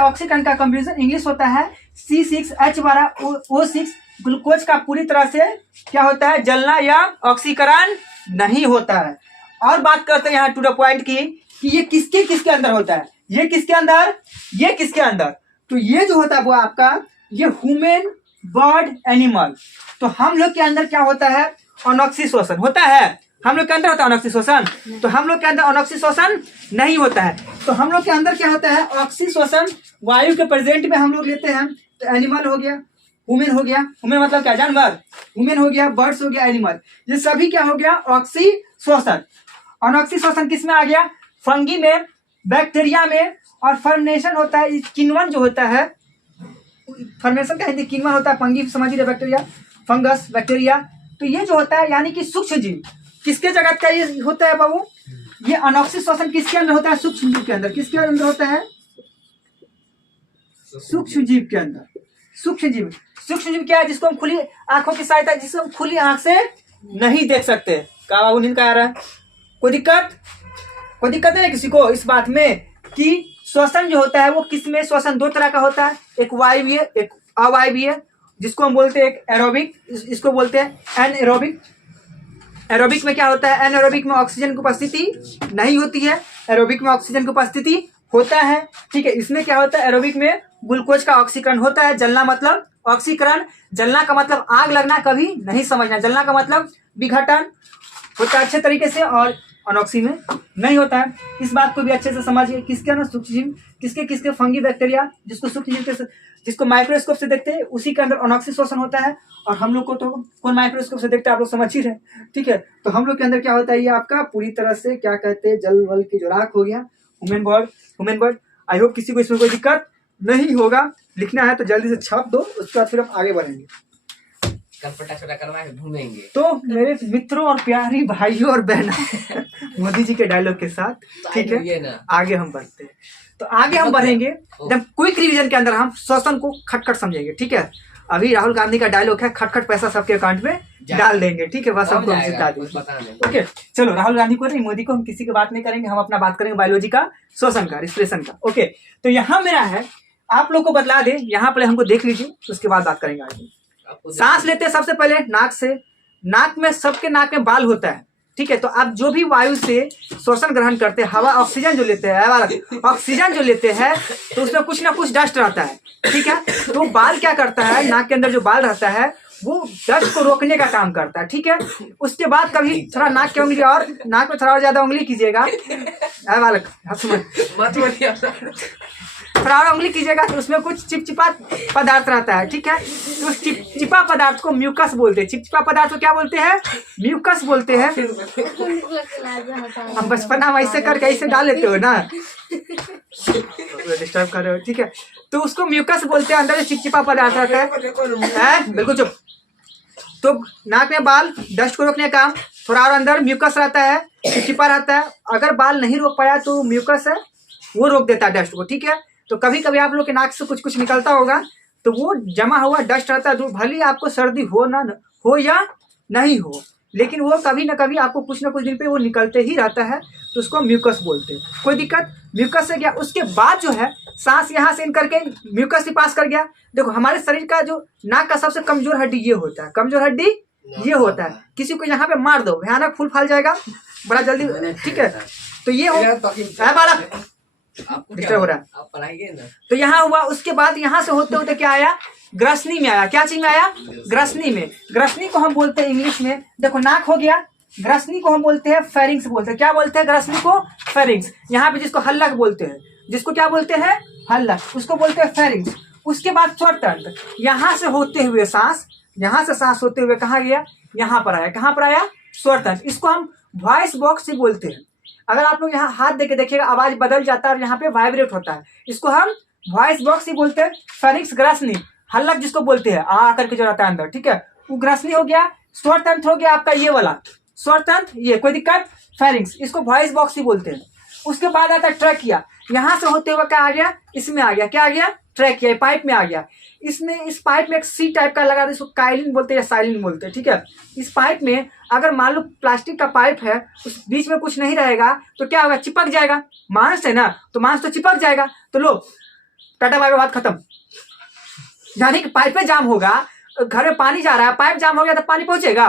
ऑक्सीकरण का कंब्यूजन इंग्लिश होता है C6H12O6। ग्लूकोज का पूरी तरह से क्या होता है, जलना या ऑक्सीकरण नहीं होता है। और बात करते हैं यहाँ टू द पॉइंट की कि ये किसके अंदर होता है, ये किसके अंदर, ये किसके अंदर। तो ये जो होता है वो आपका ये ह्यूमन, बर्ड, एनिमल। तो हम लोग के अंदर क्या होता है, अनॉक्सी श्वसन होता है। हम लोग के अंदर होता है अनॉक्सी श्वसन, तो हम लोग के अंदर अनॉक्सी श्वसन नहीं होता है। तो हम लोग के अंदर क्या होता है, ऑक्सी श्वसन वायु के प्रेजेंट में हम लोग लेते हैं। तो एनिमल हो गया, ह्यूमन हो गया, ह्यूमन मतलब क्या, जानवर, ह्यूमन हो गया, बर्ड्स हो गया, एनिमल, ये सभी क्या हो गया, ऑक्सी श्वसन। अनॉक्सी श्वसन किस में आ गया, फंगी में, बैक्टीरिया में। और फर्मेशन होता है, किण्वन जो होता है, फर्मेशन का हिंदी किण्वन होता है, फंगी समझिए, बैक्टीरिया, फंगस, बैक्टीरिया। तो ये जो होता है यानी कि सूक्ष्म जीव, किसके जगत का ये होता है बाबू, ये अनॉक्सी श्वसन किसके अंदर होता है, सूक्ष्म जीव के अंदर। किसके अंदर होता है, सूक्ष्म जीव के अंदर। सूक्ष्म जीव क्या है, जिसको हम खुली आंखों की सहायता, जिसको हम खुली आंख से नहीं देख सकते। क्या बाबू नींद का आ रहा है, कोई दिक्कत नहीं है किसी को इस बात में कि श्वसन जो होता है वो किसमें, श्वसन दो तरह का होता है, एक वायवीय, एक अवायवीय, जिसको हम बोलते हैं एक एरोबिक, इसको बोलते हैं एनएरोबिक। एरोबिक में क्या होता है, एनएरोबिक में ऑक्सीजन की उपस्थिति नहीं होती है, एरोबिक में ऑक्सीजन की उपस्थिति होता है, ठीक है। इसमें क्या होता है, एरोबिक में ग्लूकोज का ऑक्सीकरण होता है। जलना मतलब ऑक्सीकरण, जलना का मतलब आग लगना कभी नहीं समझना, जलना का मतलब विघटन होता है अच्छे तरीके से, और अनॉक्सी में नहीं होता है। इस बात को भी अच्छे से समझिए। किसके अंदर सूक्ष्म जीव, किसके फंगी, बैक्टीरिया, जिसको सूक्ष्म जीव के, जिसको माइक्रोस्कोप से देखते हैं उसी के अंदर अनॉक्सी श्वसन होता है। और हम लोग को तो कौन माइक्रोस्कोप से देखते हैं, आप लोग समझ ही रहे, ठीक है। तो हम लोग के अंदर क्या होता है, ये आपका पूरी तरह से क्या कहते हैं, जल वल की जो राख हो गया, ह्यूमन बर्ड। आई होप किसी को इसमें कोई दिक्कत नहीं होगा। लिखना है तो जल्दी से छाप दो, उसके बाद फिर हम आगे बढ़ेंगे, छोटा करवा के ढूंढेंगे। तो मेरे मित्रों और प्यारी भाइयों और बहनों, मोदी जी के डायलॉग के साथ, ठीक है, आगे हम बढ़ते हैं। तो आगे हम बढ़ेंगे जब क्विक रिवीजन के अंदर हम श्वसन को खटखट समझेंगे, ठीक है। अभी राहुल गांधी का डायलॉग है, खटखट पैसा सबके अकाउंट में डाल देंगे, ठीक है, बस हमको हम जिता देंगे। ओके चलो, राहुल गांधी को नहीं, मोदी को हम किसी की बात नहीं करेंगे, हम अपना बात करेंगे बायोलॉजी का, श्वसन का, रिस्पिरेशन का। ओके, तो यहाँ मेरा है, आप लोग को बतला दे, यहाँ पहले हमको देख लीजिए, उसके बाद बात करेंगे आगे। सांस लेते हैं सबसे पहले नाक से। नाक में, सबके नाक में बाल होता है, ठीक है। तो आप जो भी वायु से श्वसन ग्रहण करते हैं, हवा ऑक्सीजन जो लेते हैं, ऑक्सीजन जो लेते हैं, तो उसमें कुछ ना कुछ डस्ट रहता है, ठीक है। तो बाल क्या करता है, नाक के अंदर जो बाल रहता है वो डस्ट को रोकने का काम करता है, ठीक है। उसके बाद कभी थोड़ा नाक की उंगली और नाक में थोड़ा और ज्यादा उंगली कीजिएगा, बालक थोड़ा और उंगली कीजिएगा, तो उसमें कुछ चिपचिपा पदार्थ रहता है, ठीक है। तो उस चिपचिपा पदार्थ को म्यूकस बोलते हैं। चिपचिपा पदार्थ को क्या बोलते हैं, म्यूकस बोलते हैं। हम बचपन हम ऐसे करके ऐसे डाल लेते हो ना, डिस्टर्ब कर रहे हो, ठीक है। तो उसको म्यूकस बोलते हैं, अंदर में चिपचिपा पदार्थ रहता है, बिल्कुल चुप। तो नाक में बाल डस्ट को रोकने का काम, थोड़ा और अंदर म्यूकस रहता है, चिपचिपा रहता है। अगर बाल नहीं रोक पाया तो म्यूकस है वो रोक देता है डस्ट को, ठीक है। तो कभी कभी आप लोग के नाक से कुछ कुछ निकलता होगा, तो वो जमा हुआ डस्ट रहता है, तो भले आपको सर्दी हो ना हो या नहीं हो, लेकिन वो कभी ना कभी आपको कुछ ना कुछ दिन पे वो निकलते ही रहता है, तो उसको म्यूकस बोलते हैं। कोई दिक्कत, म्यूकस से गया। उसके बाद जो है सांस यहाँ से इन करके म्यूकस से पास कर गया। देखो हमारे शरीर का जो नाक का सबसे कमजोर हड्डी ये होता है, कमजोर हड्डी ये होता है। किसी को यहाँ पे मार दो, भयानक फूल फैल जाएगा बड़ा जल्दी, ठीक है। तो ये हो बालक डिस्टर्ब हो रहा है, आप पढ़ाइए ना। तो यहाँ हुआ। उसके बाद यहाँ से होते होते क्या आया, ग्रसनी में आया। क्या चीज में आया, ग्रसनी में। ग्रसनी को हम बोलते हैं इंग्लिश में, देखो नाक हो गया, ग्रसनी को हम बोलते हैं फेरिंग्स बोलते हैं। क्या बोलते हैं ग्रसनी को, फेरिंग्स। यहाँ पे जिसको हल्लक बोलते हैं, जिसको क्या बोलते हैं, हल्लक, उसको बोलते हैं फेरिंग्स। उसके बाद स्वरतंत्र, यहाँ से होते हुए सांस, यहाँ से सांस होते हुए कहाँ गया, यहाँ पर आया। कहाँ पर आया, स्वरतंत्र। इसको हम वॉइस बॉक्स ही बोलते हैं। अगर आप लोग यहाँ हाथ देके देखिएगा, आवाज बदल जाता है और यहाँ पे वाइब्रेट होता है, इसको हम वॉइस बॉक्स ही बोलते हैं। फेरिंग्स, ग्रसनी, हल्लक जिसको बोलते हैं, आ करके जो रहता है अंदर, ठीक है, वो ग्रसनी हो गया। स्वरतंत्र हो गया आपका ये वाला, स्वरतंत्र, ये कोई दिक्कत, फेरिंग्स, इसको वॉइस बॉक्स ही बोलते हैं। उसके बाद आता है ट्रैकिया। यहाँ से होते हुए क्या आ गया, इसमें आ गया, क्या आ गया, ट्रैकिया, पाइप में आ गया। इसमें इस पाइप में एक सी टाइप का लगा, इसको काइलिन बोलते हैं या साइलिन बोलते हैं, ठीक है। इस पाइप में अगर मान लो प्लास्टिक का पाइप है, उस बीच में कुछ नहीं रहेगा तो क्या होगा, चिपक जाएगा। मांस है ना, तो मांस तो चिपक जाएगा। तो लो टाटा बाय बाय, बात खत्म। यानी कि पाइप में जाम होगा, घर में पानी जा रहा है, पाइप जाम हो गया तो पानी पहुंचेगा,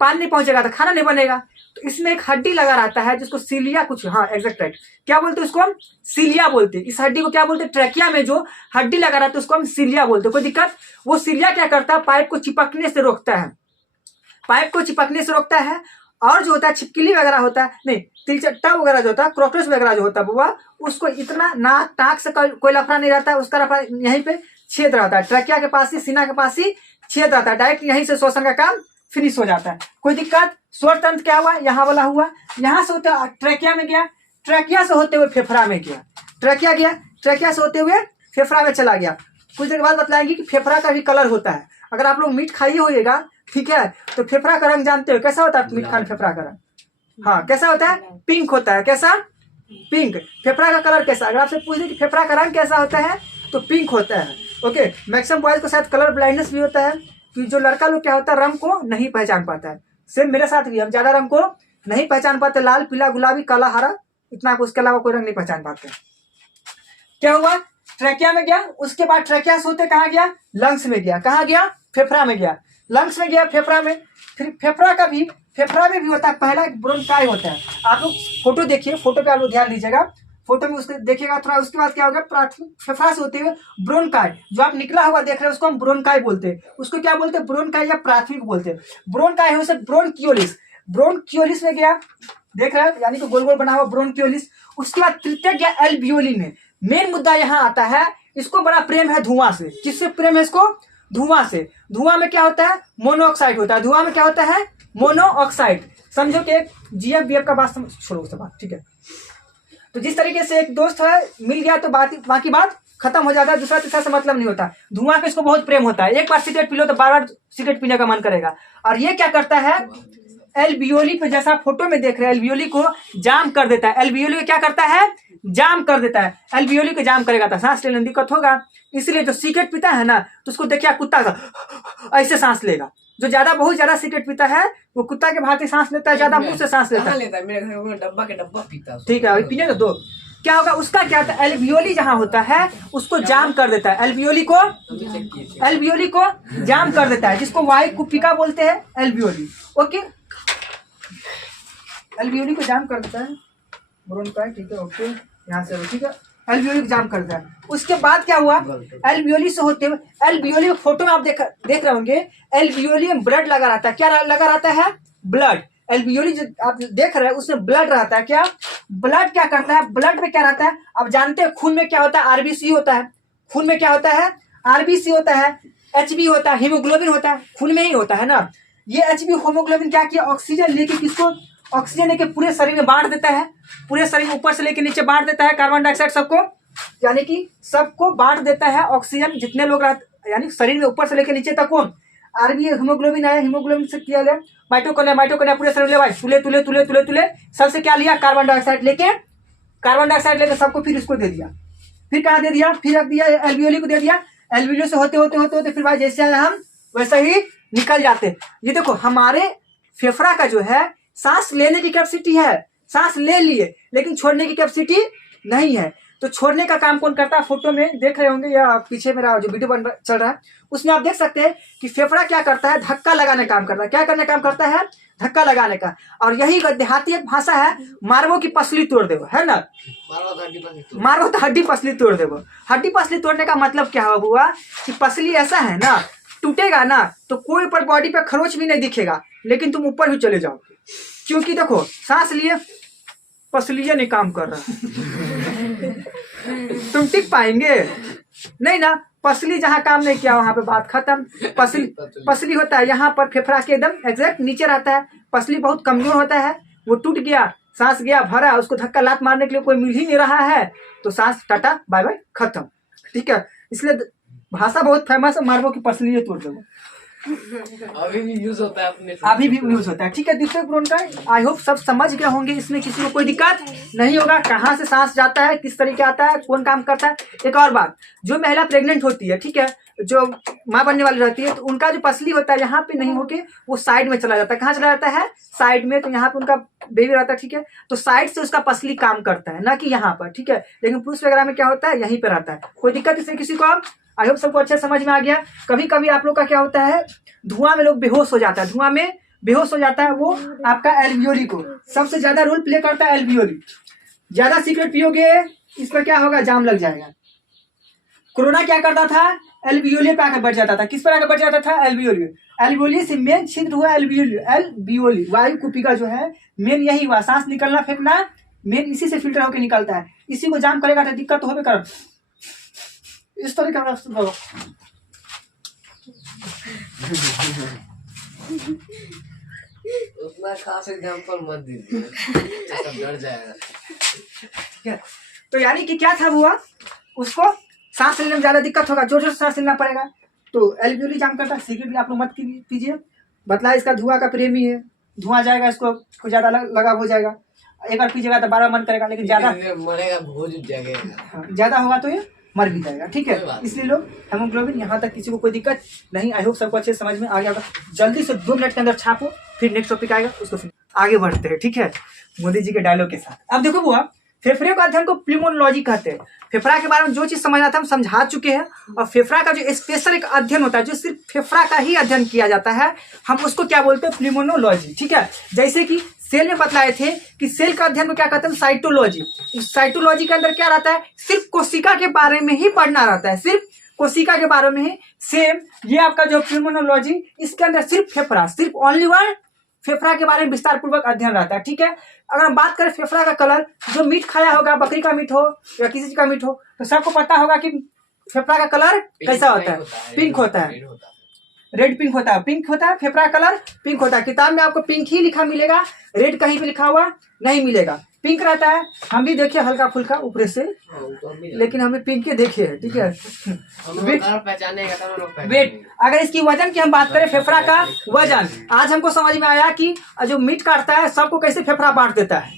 पानी नहीं पहुंचेगा तो खाना नहीं बनेगा। तो इसमें एक हड्डी लगा रहता है जिसको सीलिया, कुछ, हाँ एग्जैक्ट राइट, क्या बोलते हैं उसको हम, सीलिया बोलते हैं। इस हड्डी को क्या बोलते हैं, ट्रैकिया में जो हड्डी लगा रहता है उसको हम सीलिया बोलते हैं। कोई दिक्कत, वो सीलिया क्या करता है, पाइप को चिपकने से रोकता है, पाइप को चिपकने से रोकता है। और जो होता है छिपकली वगैरह होता है, नहीं तिलचट्टा वगैरह जो होता है, क्रॉकरस वगैरह जो होता है बुआ, उसको इतना नाक टाक से कोई लफड़ा नहीं रहता है, उसका लफड़ा यहीं पे छेद रहता है, ट्रैकिया के पास ही, सीना के पास ही छेद रहता है, डायरेक्ट यहीं से श्वसन का काम फिनिश हो जाता है। कोई दिक्कत। स्वर तंत्र क्या हुआ, यहाँ वाला हुआ, यहाँ से होते ट्रैकिया में गया, ट्रैकिया से होते हुए फेफड़ा में गया, ट्रैकिया गया, ट्रैकिया से होते हुए फेफड़ा में चला गया। कुछ देर बाद बतलाएंगे कि फेफड़ा का भी कलर होता है। अगर आप लोग मीट खाइए होइएगा, ठीक है, तो फेफड़ा का रंग जानते हो कैसा होता है, मीट खाने फेफड़ा का रंग, हाँ कैसा होता है, पिंक होता है। कैसा, पिंक। फेफड़ा का कलर कैसा, अगर आपसे पूछ दे कि फेफड़ा का रंग कैसा होता है तो पिंक होता है। ओके, मैक्सिमम बॉयज को शायद कलर ब्लाइंडनेस भी होता है कि जो लड़का लोग क्या होता है, रंग को नहीं पहचान पाता है। सेम मेरे साथ भी, हम ज्यादा रंग को नहीं पहचान पाते, लाल पीला गुलाबी काला हरा, इतना उसके अलावा कोई रंग नहीं पहचान पाते। क्या हुआ, ट्रैकिया में गया, उसके बाद ट्रैकिया से होते कहाँ गया, लंग्स में गया, कहाँ गया, फेफड़ा में गया, लंग्स में गया, फेफड़ा में, फिर फेफड़ा का भी, फेफड़ा में भी होता है पहला एक ब्रोंकाई होता है। आप लोग फोटो देखिए, फोटो पे आप लोग ध्यान दीजिएगा, फोटो में उसको देखिएगा थोड़ा। उसके बाद क्या होगा, प्राथमिक फेफड़ा से होते हुए ब्रोंकाई, जो आप निकला हुआ देख रहे हैं उसको हम ब्रोंकाई बोलते हैं। उसको क्या बोलते हैं, ब्रोंकाई या प्राथमिक बोलते हैं। ब्रोंकाई है उसे ब्रोंकियोलिस, ब्रोंकियोलिस में गया, देख रहे हैं, यानी कि गोल गोल बना हुआ ब्रोंकियोलिस। उसके बाद तृतीय गया एल्वियोली में। मेन मुद्दा यहाँ आता है, इसको बड़ा प्रेम है धुआं से। किससे प्रेम है इसको, धुआं से। धुआं में क्या होता है, मोनोऑक्साइड होता है। धुआं में क्या होता है, मोनोऑक्साइड। समझो कि एक जीएफ बीएफ का बात छोड़ो उसके बाद, ठीक है। तो जिस तरीके से एक दोस्त है मिल गया तो बाकी बात खत्म हो जाता है, दूसरा तीसरा से मतलब नहीं होता। धुआं का इसको बहुत प्रेम होता है, एक बार सिगरेट पी लो तो बार बार सिगरेट पीने का मन करेगा। और ये क्या करता है, एल्वियोली पे जैसा फोटो में देख रहे हैं, एल्वियोली को जाम कर देता है। एल्वियोली क्या करता है, जाम कर देता है। एल्वियोली को जाम करेगा तो सांस लेने में दिक्कत होगा। इसलिए जो सिगरेट पीता है ना, तो उसको देखिए कुत्ता का ऐसे सांस लेगा। जो बहुत ज्यादा सिगरेट पीता है वो कुत्ता के भांति सांस लेता है, ज्यादा मुंह से सांस लेता है। मेरे घर में डब्बा के डब्बा पीता है। ठीक है, अभी पीने दो। क्या होगा, उसका क्या होता है, एल्वियोली जहां होता है उसको जाम कर देता है। एल्वियोली को जाम कर देता है, जिसको वायु कुपिका बोलते हैं, एल्वियोली। ओके, एल्वियोली को जाम कर देता है, ब्रोंकाई, ठीक है, ओके, यहाँ से ठीक है, एल्वियोली को जाम कर देता है। उसके बाद क्या हुआ, एल्वियोली से होते हुए एल्वियोली फोटो में आप देख रहे होंगे, एल्वियोली में ब्लड लगा रहता है। क्या लगा रहता है? ब्लड। एल्वियोली जो आप देख रहे हैं उसमें ब्लड रहता है। क्या ब्लड क्या करता है? ब्लड में क्या रहता है? आप जानते हैं खून में क्या होता है? आरबीसी होता है। खून में क्या होता है? आरबीसी होता है, एचबी होता है, हीमोग्लोबिन होता है, खून में ही होता है ना। ये एचबी हीमोग्लोबिन क्या किया? ऑक्सीजन लेके किसको? ऑक्सीजन लेके पूरे शरीर में बांट देता है। पूरे शरीर में ऊपर से लेके नीचे बांट देता है कार्बन डाइऑक्साइड सबको, यानी कि सबको बांट देता है ऑक्सीजन। जितने लोग यानी शरीर में ऊपर से लेके नीचे तक कौन? आरबी हीमोग्लोबिन आया, हीमोग्लोबिन से किया गया माइटोकॉन्ड्रिया, माइटोकॉन्ड्रिया पूरे शरीर ले भाई तुले तुले तुले तुले तुले सबसे क्या लिया? कार्बन डाइऑक्साइड लेके सबको फिर इसको दे दिया। फिर कहाँ दे दिया? फिर रख दिया एल्वियोली को दे दिया। एल्वियोली से होते होते होते होते फिर भाई जैसे आए हम वैसे ही निकल जाते। ये देखो हमारे फेफड़ा का जो है सांस लेने की कैपेसिटी है, सांस ले लिए, लेकिन छोड़ने की कैपेसिटी नहीं है। तो छोड़ने का काम कौन करता है? फोटो में देख रहे होंगे या पीछे मेरा जो वीडियो चल रहा है उसमें आप देख सकते हैं कि फेफड़ा क्या करता है? धक्का लगाने का काम करता है। क्या करने का काम करता है? धक्का लगाने का। और यही देहाती एक भाषा है, मारवो की पसली तोड़ देवो, है ना? मारो तो हड्डी पसली तोड़ देवो। हड्डी पसली तोड़ने का मतलब क्या हुआ कि पसली ऐसा है ना, टूटेगा ना तो कोई ऊपर बॉडी पे खरोच भी नहीं दिखेगा, लेकिन तुम ऊपर भी चले जाओगे। क्योंकि देखो सांस लिए पसलिए नहीं काम कर रहा तुम टिक पाएंगे नहीं ना। पसली जहां काम नहीं किया वहां पे बात खत्म। पसली होता है यहाँ पर फेफड़ा के एकदम एग्जैक्ट नीचे रहता है। पसली बहुत कमजोर होता है, वो टूट गया, सांस गया भरा, उसको धक्का लात मारने के लिए कोई मिल ही नहीं रहा है, तो सांस टाटा बाय बाय खत्म। ठीक है, इसलिए भाषा बहुत फेमस है, मारवो की पसली तोड़ दो। अभी भी यूज होता है अपने, अभी भी यूज होता है। ठीक है, दूसरे ब्रोंकाई आई होप सब समझ गए होंगे, इसमें किसी को कोई दिक्कत नहीं होगा। कहाँ से सांस जाता है, किस तरीके आता है, कौन काम करता है। एक और बात, जो महिला प्रेग्नेंट होती है, ठीक है, जो माँ बनने वाली रहती है, तो उनका जो पसली होता है यहाँ पे नहीं होके वो साइड में चला जाता है। कहाँ चला जाता है? साइड में। तो यहाँ पे उनका बेबी रहता है, ठीक है, तो साइड से उसका पसली काम करता है, ना कि यहाँ पर। ठीक है, लेकिन पुरुष वगैरह में क्या होता है? यहीं पे रहता है। कोई दिक्कत इसमें किसी को? आप आई होप सबको अच्छे समझ में आ गया। कभी कभी आप लोग का क्या होता है, धुआं में लोग बेहोश हो जाता है, धुआं में बेहोश हो जाता है, वो आपका एल्वियोली को सबसे ज्यादा रोल प्ले करता है। एल्वियोली ज्यादा सिगरेट पियोगे इस पर क्या होगा? जाम लग जाएगा। कोरोना क्या करता था? एल्वियोली पे आकर बैठ जाता था। किस पर आकर बैठ जाता था? एल्वियोली। एल्वियोली से मेन छिद्र हुआ एल्वियोली, वायु कुपिका जो है मेन यही हुआ। सांस निकलना फेंकना मेन इसी से फिल्टर होकर निकलता है। इसी को जाम करेगा तो दिक्कत तो होबे कर। इस तरह का उतना खास एग्जांपल मत दीजिए, सब डर जाएगा। ठीक है, तो यानी कि क्या था हुआ, उसको सांस लेने में ज्यादा दिक्कत होगा, जोर जोर से सांस लेना पड़ेगा, तो एल्वियोली जाम करता है। सिगरेट भी आप लोग मत पीजिए, बतला इसका धुआं का प्रेमी है, धुआं जाएगा इसको कुछ ज्यादा लगाव हो जाएगा। एक बार पीजिएगा तो बार मन करेगा, लेकिन ज्यादा मरेगा, भोज जाएगा, ज्यादा होगा तो ये मर भी जाएगा। ठीक है, इसलिए लोग हेमोग्लोबिन, यहाँ तक किसी को कोई दिक्कत नहीं। आई होप सबको अच्छे समझ में आ गया। जल्दी से 2 मिनट के अंदर छापो, फिर नेक्स्ट टॉपिक आएगा, उसको फिर आगे बढ़ते हैं। ठीक है, मोदी जी के डायलॉग के साथ। अब देखो बुआ, फेफड़े का अध्ययन को प्यूमोनोलॉजी कहते हैं। फेफड़ा के बारे में जो चीज समझना था हम समझा चुके हैं, और फेफड़ा का जो स्पेशल एक अध्ययन होता है जो सिर्फ फेफड़ा का ही अध्ययन किया जाता है, हम उसको क्या बोलते हैं? प्यूमोनोलॉजी। ठीक है, जैसे कि सेल में बतलाए थे कि सेल का अध्ययन को क्या कहते हैं? साइटोलॉजी। साइटोलॉजी के अंदर क्या रहता है? सिर्फ कोशिका के बारे में ही पढ़ना रहता है, सिर्फ कोशिका के बारे में ही। सेम ये आपका जो प्यूमोनोलॉजी, इसके अंदर सिर्फ फेफड़ा, सिर्फ ओनली वन फेफड़ा के बारे में विस्तार पूर्वक अध्ययन रहता है। ठीक है, अगर हम बात करें फेफड़ा का कलर, जो मीट खाया होगा, बकरी का मीट हो या किसी चीज का मीट हो, तो सबको पता होगा कि फेफड़ा का कलर कैसा होता है? पिंक होता है, रेड पिंक होता है, पिंक होता है, फेफड़ा कलर पिंक होता है। किताब में आपको पिंक ही लिखा मिलेगा, रेड कहीं भी लिखा हुआ नहीं मिलेगा, पिंक रहता है। हम भी देखे हल्का फुल्का ऊपर से, लेकिन हमें पिंक के देखे है। ठीक है, वेट, अगर इसकी वजन की हम बात करें, फेफड़ा का वजन, आज हमको समझ में आया कि जो मीट काटता है सबको कैसे फेफड़ा बांट देता है।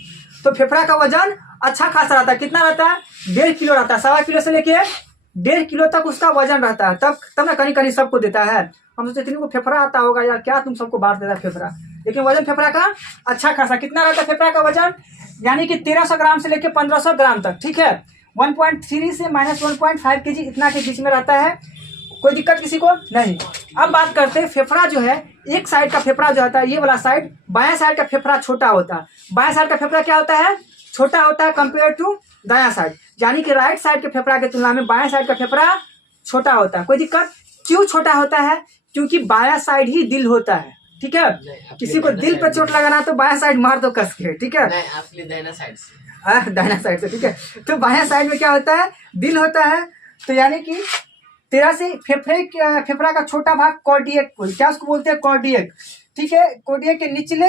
तो फेफड़ा का वजन अच्छा खासा रहता है। कितना रहता है? 1.5 किलो रहता है। 1.25 किलो से लेके 1.5 किलो तक उसका वजन रहता है। तब ना कहीं कहीं सबको देता है। हम सोचते तीनों को फेफड़ा आता होगा यार, क्या तुम सबको बांट देता है फेफड़ा, लेकिन वजन फेफड़ा का अच्छा खासा। कितना रहता है फेफड़ा का वजन? यानी कि 1300 ग्राम से लेकर 1500 ग्राम तक। ठीक है, 1.3 से -1.5 kg इतना के बीच में रहता है। कोई दिक्कत किसी को नहीं। अब बात करते हैं फेफड़ा जो है, एक साइड का फेफड़ा जो होता है ये वाला साइड, बायां साइड का फेफड़ा छोटा होता है। बायां साइड का फेफड़ा क्या होता है, छोटा होता है कंपेयर टू दायां साइड, यानी कि राइट साइड के फेफड़ा की तुलना में बायां साइड का फेफड़ा छोटा होता है। कोई दिक्कत? क्यों छोटा होता है? क्योंकि बायां साइड ही दिल होता है, ठीक है। किसी को दिल पे चोट लगाना तो बायां साइड मार दो कस के, ठीक है, दाहिना साइड से, दाहिना साइड से, ठीक है। तो बायां साइड में क्या होता है, दिल होता है। तो यानी कि तेरा से फेफड़ा का छोटा भाग कार्डियक, क्या उसको बोलते हैं, कार्डियक, ठीक है। कार्डियक के निचले,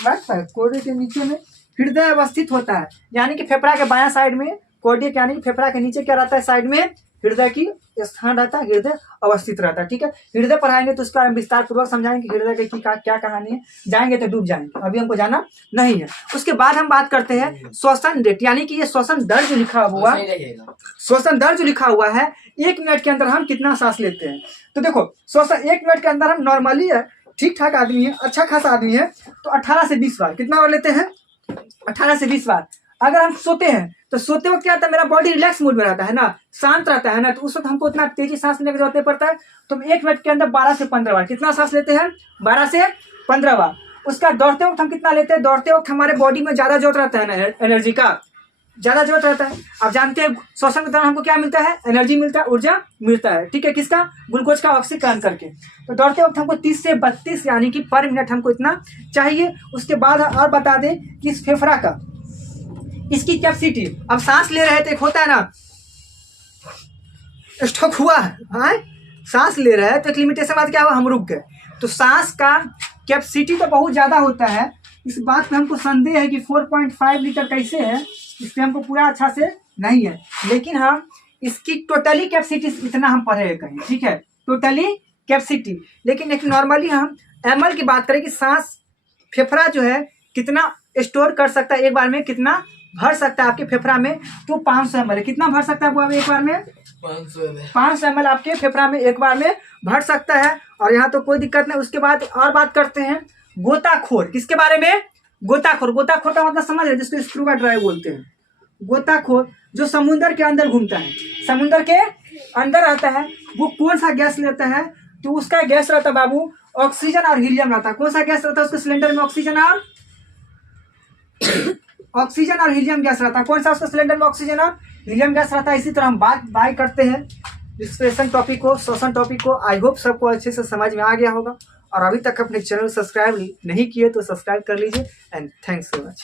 कार्डियक के नीचे में हृदय अवस्थित होता है, यानी कि फेफड़ा के बायां साइड में कार्डियक, यानी कि फेफड़ा के नीचे क्या रहता है, साइड में हृदय की स्थान रहता है, हृदय अवस्थित रहता है, ठीक है। हृदय पढ़ाएंगे तो उसका विस्तार पूर्वक समझाएंगे कि हृदय की क्या कहानी है, जाएंगे तो डूब जाएंगे, अभी हमको जाना नहीं है। उसके बाद हम बात करते हैं श्वसन रेट, यानी कि ये श्वसन दर जो लिखा हुआ, श्वसन दर जो लिखा हुआ है, 1 मिनट के अंदर हम कितना सांस लेते हैं। तो देखो श्वसन 1 मिनट के अंदर हम नॉर्मली है, ठीक ठाक आदमी है, अच्छा खासा आदमी है, तो 18 से 20 बार, कितना बार लेते हैं, 18 से 20 बार। अगर हम सोते हैं तो सोते वक्त क्या होता है, मेरा बॉडी रिलैक्स मूड में रहता है ना, शांत रहता है ना, तो उस वक्त हमको इतना तेजी सांस लेने की जरूरत नहीं पड़ता है। तो 1 मिनट के अंदर 12 से 15 बार कितना सांस लेते हैं, 12 से 15 बार। उसका दौड़ते वक्त हम कितना लेते हैं, दौड़ते वक्त हमारे बॉडी में ज्यादा जरूरत रहता है ना, एनर्जी का ज्यादा जरूरत रहता है। आप जानते हैं श्वसन के दौरान हमको क्या मिलता है, एनर्जी मिलता है, ऊर्जा मिलता है, ठीक है, किसका, ग्लूकोज का ऑक्सीकरण करके। तो दौड़ते वक्त हमको 30 से 32 यानी कि पर मिनट हमको इतना चाहिए। उसके बाद और बता दें कि इस फेफड़ा का, इसकी कैपेसिटी, अब सांस ले रहे थे, एक होता है ना स्ट्रोक हुआ है, सांस ले रहे हैं तो एक लिमिटेशन बाद क्या हुआ, हम रुक गए। तो सांस का कैपेसिटी तो बहुत ज्यादा होता है, इस बात पे हमको संदेह है कि 4.5 लीटर कैसे है, इस पे हमको पूरा अच्छा से नहीं है, लेकिन हम इसकी टोटली कैपेसिटी इतना हम पढ़े कहीं, ठीक है, टोटली कैपेसिटी। लेकिन एक नॉर्मली हम एमएल की बात करें कि सांस फेफड़ा जो है कितना स्टोर कर सकता है, एक बार में कितना भर सकता है आपके फेफड़ा में, तो 500 ml है। कितना भर सकता है वो एक बार में, 500 ml आपके फेफड़ा में एक बार में भर सकता है। और यहाँ तो कोई दिक्कत नहीं। उसके बाद और बात करते हैं गोताखोर, किसके बारे में, गोताखोर। गोताखोर का मतलब समझ रहे, जिसको स्क्रूबा ड्राइव बोलते हैं। गोताखोर जो समुद्र के अंदर घूमता है, समुद्र के अंदर रहता है, वो कौन सा गैस लेता है, तो उसका गैस रहता है बाबू ऑक्सीजन और हीलियम रहता है। कौन सा गैस रहता है उसके सिलेंडर में, ऑक्सीजन और हीलियम गैस रहता है। कौन सा उसका सिलेंडर में, ऑक्सीजन और हीलियम गैस रहता है। इसी तरह हम बात करते हैं रिस्पिरेशन टॉपिक को, श्वसन टॉपिक को। आई होप सबको अच्छे से समझ में आ गया होगा, और अभी तक अपने चैनल सब्सक्राइब नहीं किए तो सब्सक्राइब कर लीजिए। And thanks so much.